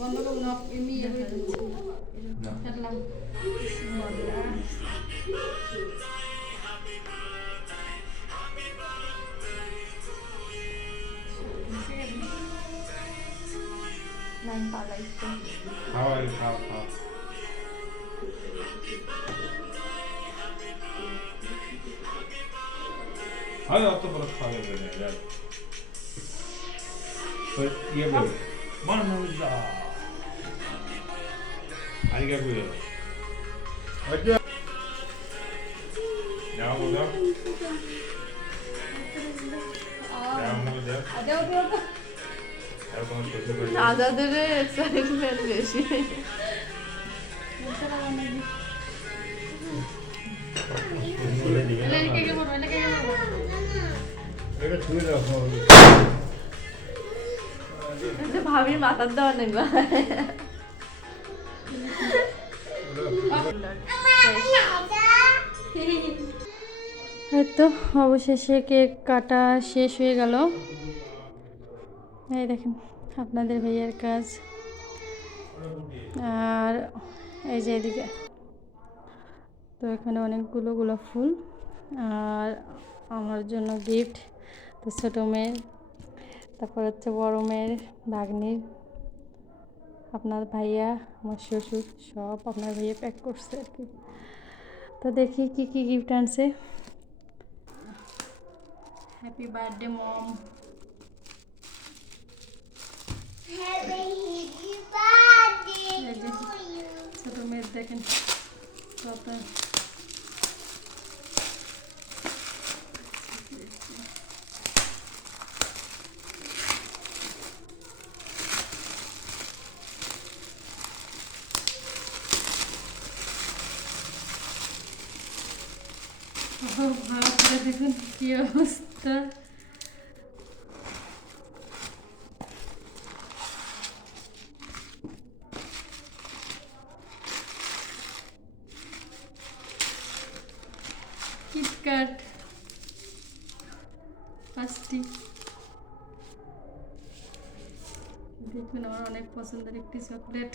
বন্ধ করুন এমনি Nine palais ko. খাও হয় অত বড় খাওয়া যাবে না यार पर ये बोल मन मुझा आगे बोल अच्छा जाओ बोलो जाओ बोलो আদেও তো और कौन सोच रहे हो আজাদের এক্সাইটমেন্ট বেশি। এটা ছুঁয়ে রাখো এটা ভাবির মাথার দেওয়া নেই বা তো অবশেষে কেক কাটা শেষ হয়ে গেল। এই দেখেন আপনাদের ভাইয়ের কাজ, আর এই যে এদিকে তো এখানে অনেকগুলো গোলাপ ফুল আর আমার জন্য গিফট, তো ছোটো মেয়ের, তারপর হচ্ছে বড়ো মেয়ের, ভাগ্নির, আপনার ভাইয়া, আমার শ্বশুর, সব আপনার ভাইয়া প্যাক করছে আর কি। তো দেখি কি কি গিফট আনছে। হ্যাপি বার্থডে মম। ছোটো মেয়ের দেখেন কত ভাবটা দেখুন কি অবস্থা। কিটক্যাট 5টি, দেখুন আমার অনেক পছন্দের একটি চকলেট।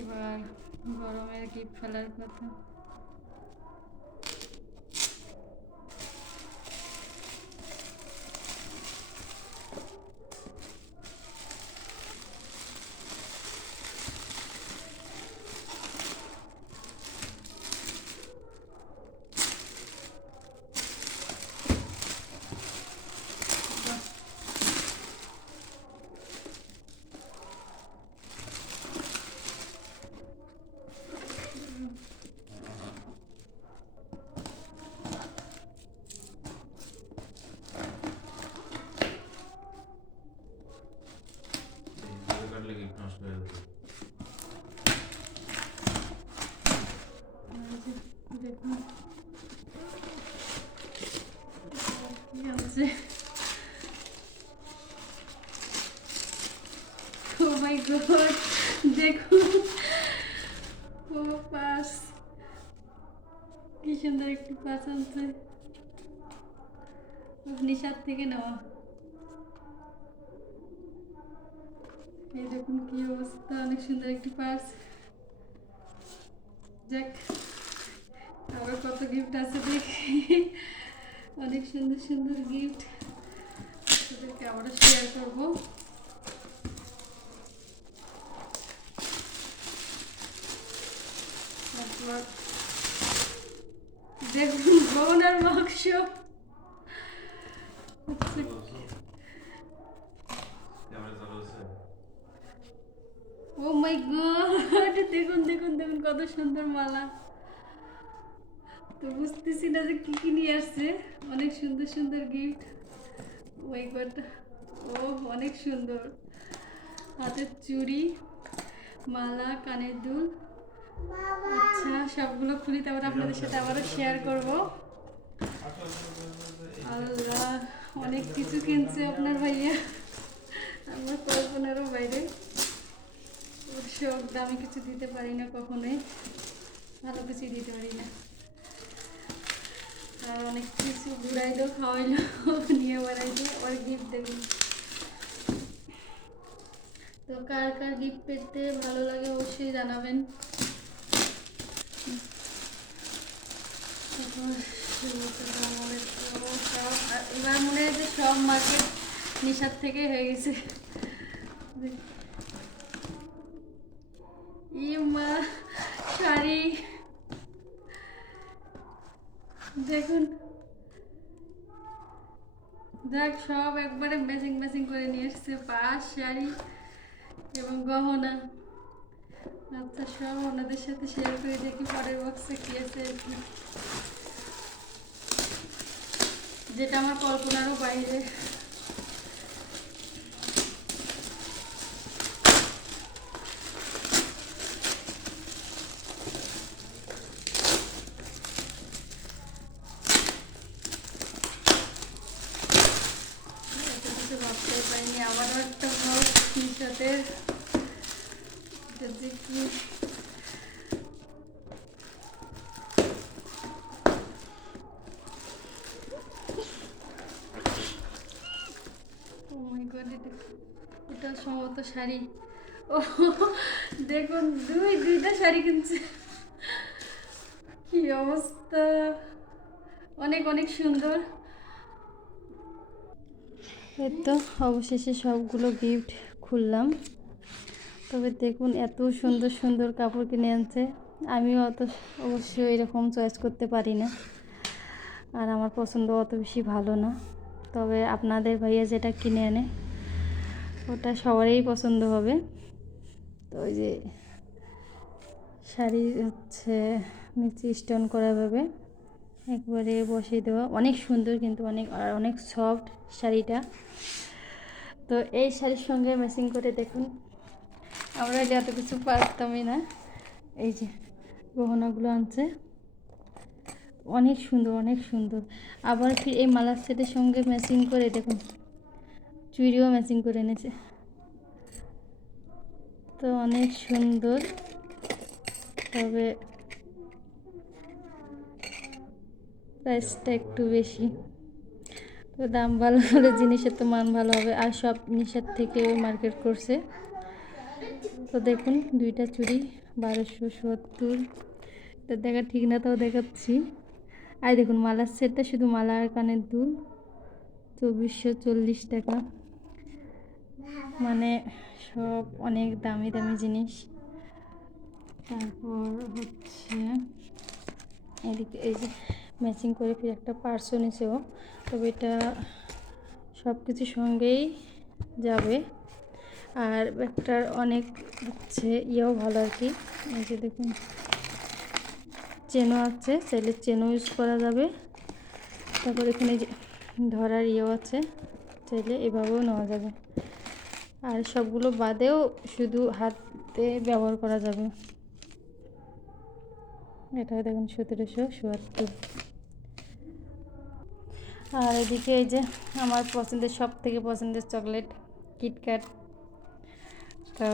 এবার গরমের গিফট ফেলার কথা। দেখুন কি আছে। ও মাই গড, দেখুন ও পাস, কি সুন্দর একটু পাস আনছে, নিশার থেকে নেওয়া। এই দেখুন কি অবস্থা, অনেক সুন্দর একটি পার্স। যাক, আবার কত গিফট আছে দেখি, অনেক সুন্দর সুন্দর গিফট, তাদেরকে আবারও শেয়ার করবো। তারপর দেখুন বোনার বাক্স, ও মাই গড, দেখুন দেখুন দেখুন কত সুন্দর মালা। তো বুঝতেছি না যে কি কি নিয়ে আসছে, অনেক সুন্দর সুন্দর গিফট। মাই গড, ও অনেক সুন্দর, হাতের চুড়ি, মালা, কানের দুল। আচ্ছা, সবগুলো খুলি, তারপর আপনাদের সাথে আবারও শেয়ার করব। আল্লাহ, অনেক কিছু কিনছে আপনার ভাইয়া। কল্পনারও বাইরে। ওর শখ, দামি কিছু দিতে পারি না কখনোই, ভালো কিছু দিতে পারি না। আর অনেক কিছু ঘুরাইলো, খাওয়াইলো, নিয়ে বেড়াইলো, ওর গিফট দেখুন। তো কার কার গিফট পেতে ভালো লাগে অবশ্যই জানাবেন। এবার মনে হয় যে সব মার্কেট নিশার থেকে হয়ে গেছে। মা শাড়ি দেখুন, দেখ সব একবারে ম্যাচিং ম্যাচিং করে নিয়ে এসছে, পাশ, শাড়ি এবং গহনা। আচ্ছা, সব ওনাদের সাথে শেয়ার করে দেখি পরের বক্সে কি আছে আর কি, যেটা আমার কল্পনারও বাইরে। ভাবতেই পারিনি আবারও একটা ব্লগ নিশাতের, যদি কি এটা সম্ভবত শাড়ি। ও দেখুন, দুইটা শাড়ি কিনছে, কি অবস্থা, অনেক অনেক সুন্দর। এই তো অবশেষে সবগুলো গিফট খুললাম। তবে দেখুন এত সুন্দর সুন্দর কাপড় কিনে আনছে, আমিও অত অবশ্যই এরকম চয়েস করতে পারি না, আর আমার পছন্দ অত বেশি ভালো না। তবে আপনাদের ভাইয়া যেটা কিনে আনে ওটা সবারই পছন্দ হবে। তো ওই যে শাড়ি হচ্ছে নিচে স্টোন করা ভাবে একবারে বসিয়ে দেওয়া, অনেক সুন্দর কিন্তু অনেক সফট শাড়িটা। তো এই শাড়ির সঙ্গে ম্যাচিং করে দেখুন, আমরা যে এত কিছু পারতামই না। এই যে গহনাগুলো আনছে, অনেক সুন্দর অনেক সুন্দর। আবার ফির এই মালার সেটের সঙ্গে ম্যাচিং করে দেখুন চুড়িও ম্যাচিং করে এনেছে, তো অনেক সুন্দর। তবে প্রাইসটা একটু বেশি, তো দাম ভালো হলে জিনিসের তো মান ভালো হবে। আর সব নিশার থেকে মার্কেট করছে। তো দেখুন দুইটা চুড়ি 1270, তো দেখা ঠিক না, তাও দেখাচ্ছি। আর দেখুন মালার সেটটা, শুধু মালা আর কানের দুল 2440 টাকা। মানে সব অনেক দামি দামি জিনিস। তারপর হচ্ছে এদিকে এই যে ম্যাচিং করে ফির একটা পার্সও নিছেও, তবে এটা সব কিছুর সঙ্গেই যাবে। আর ব্যাগটার অনেক হচ্ছে ইয়েও ভালো আর কি। এই যে দেখুন চেনও আছে, চাইলে চেনও ইউজ করা যাবে। তারপর এখানে যে ধরার ইয়েও আছে, চাইলে এভাবেও নেওয়া যাবে। আর সবগুলো বাদেও শুধু হাতে ব্যবহার করা যাবে। এটা দেখুন 1770। আর এদিকে এই যে আমার পছন্দের, সব থেকে পছন্দের চকলেট কিটক্যাট। তো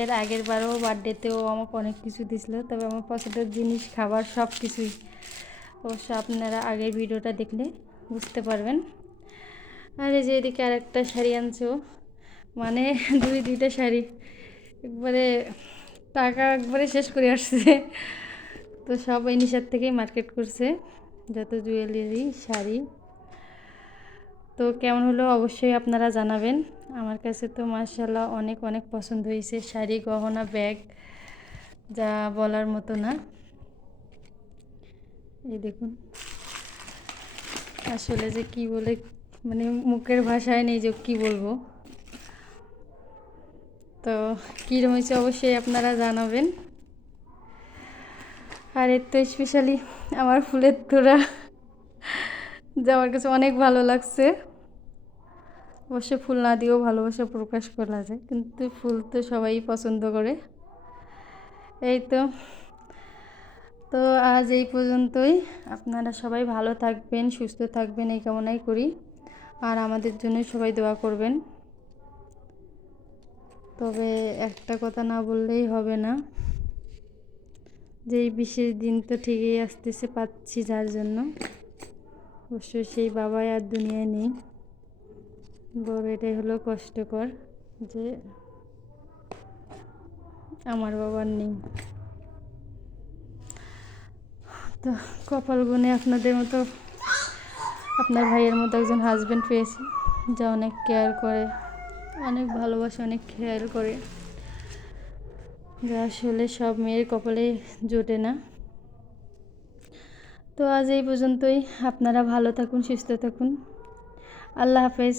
এর আগের বারও বার্থডেতেও আমাকে অনেক কিছু দিয়েছিল, তবে আমার পছন্দের জিনিস খাবার সব কিছুই। অবশ্য আপনারা আগের ভিডিওটা দেখলে বুঝতে পারবেন। আর এই যে এদিকে আর একটা শাড়ি আনছো, মানে দুইটা শাড়ি একবারে টাকা একবারে শেষ করে আসছে। তো সব এই নিশার থেকেই মার্কেট করছে, যত জুয়েলারি শাড়ি। তো কেমন হলো অবশ্যই আপনারা জানাবেন। আমার কাছে তো মাশাআল্লাহ অনেক অনেক পছন্দ হয়েছে, শাড়ি, গহনা, ব্যাগ, যা বলার মতো না। এই দেখুন, আসলে যে কি বলে, মানে মুখের ভাষায় নেই যে কি বলবো। তো কীরকম হয়েছে অবশ্যই আপনারা জানাবেন। আর এর তো স্পেশালি আমার ফুলের তোড়া, যা আমার কাছে অনেক ভালো লাগছে। অবশ্য ফুল না দিয়েও ভালোবাসা প্রকাশ করা যায়, কিন্তু ফুল তো সবাই পছন্দ করে। এই তো তো আজ এই পর্যন্তই। আপনারা সবাই ভালো থাকবেন, সুস্থ থাকবেন এই কামনাই করি। আর আমাদের জন্য সবাই দোয়া করবেন। তবে একটা কথা না বললেই হবে না, যে এই বিশেষ দিন তো ঠিকই আসতেছে, পাচ্ছি যার জন্য, অবশ্যই সেই বাবাই আর দুনিয়ায় নেই। বড় এটাই হলো কষ্টকর যে আমার বাবার নেই। তো কপাল গুনে আপনাদের মতো, আপনার ভাইয়ের মতো একজন হাজব্যান্ড পেয়েছি, যা অনেক কেয়ার করে, অনেক ভালোবাসে, অনেক খেয়াল করে, যা আসলে সব মেয়ের কপালে জোটে না। তো আজ এই পর্যন্তই। আপনারা ভালো থাকুন, সুস্থ থাকুন। আল্লাহ হাফেজ।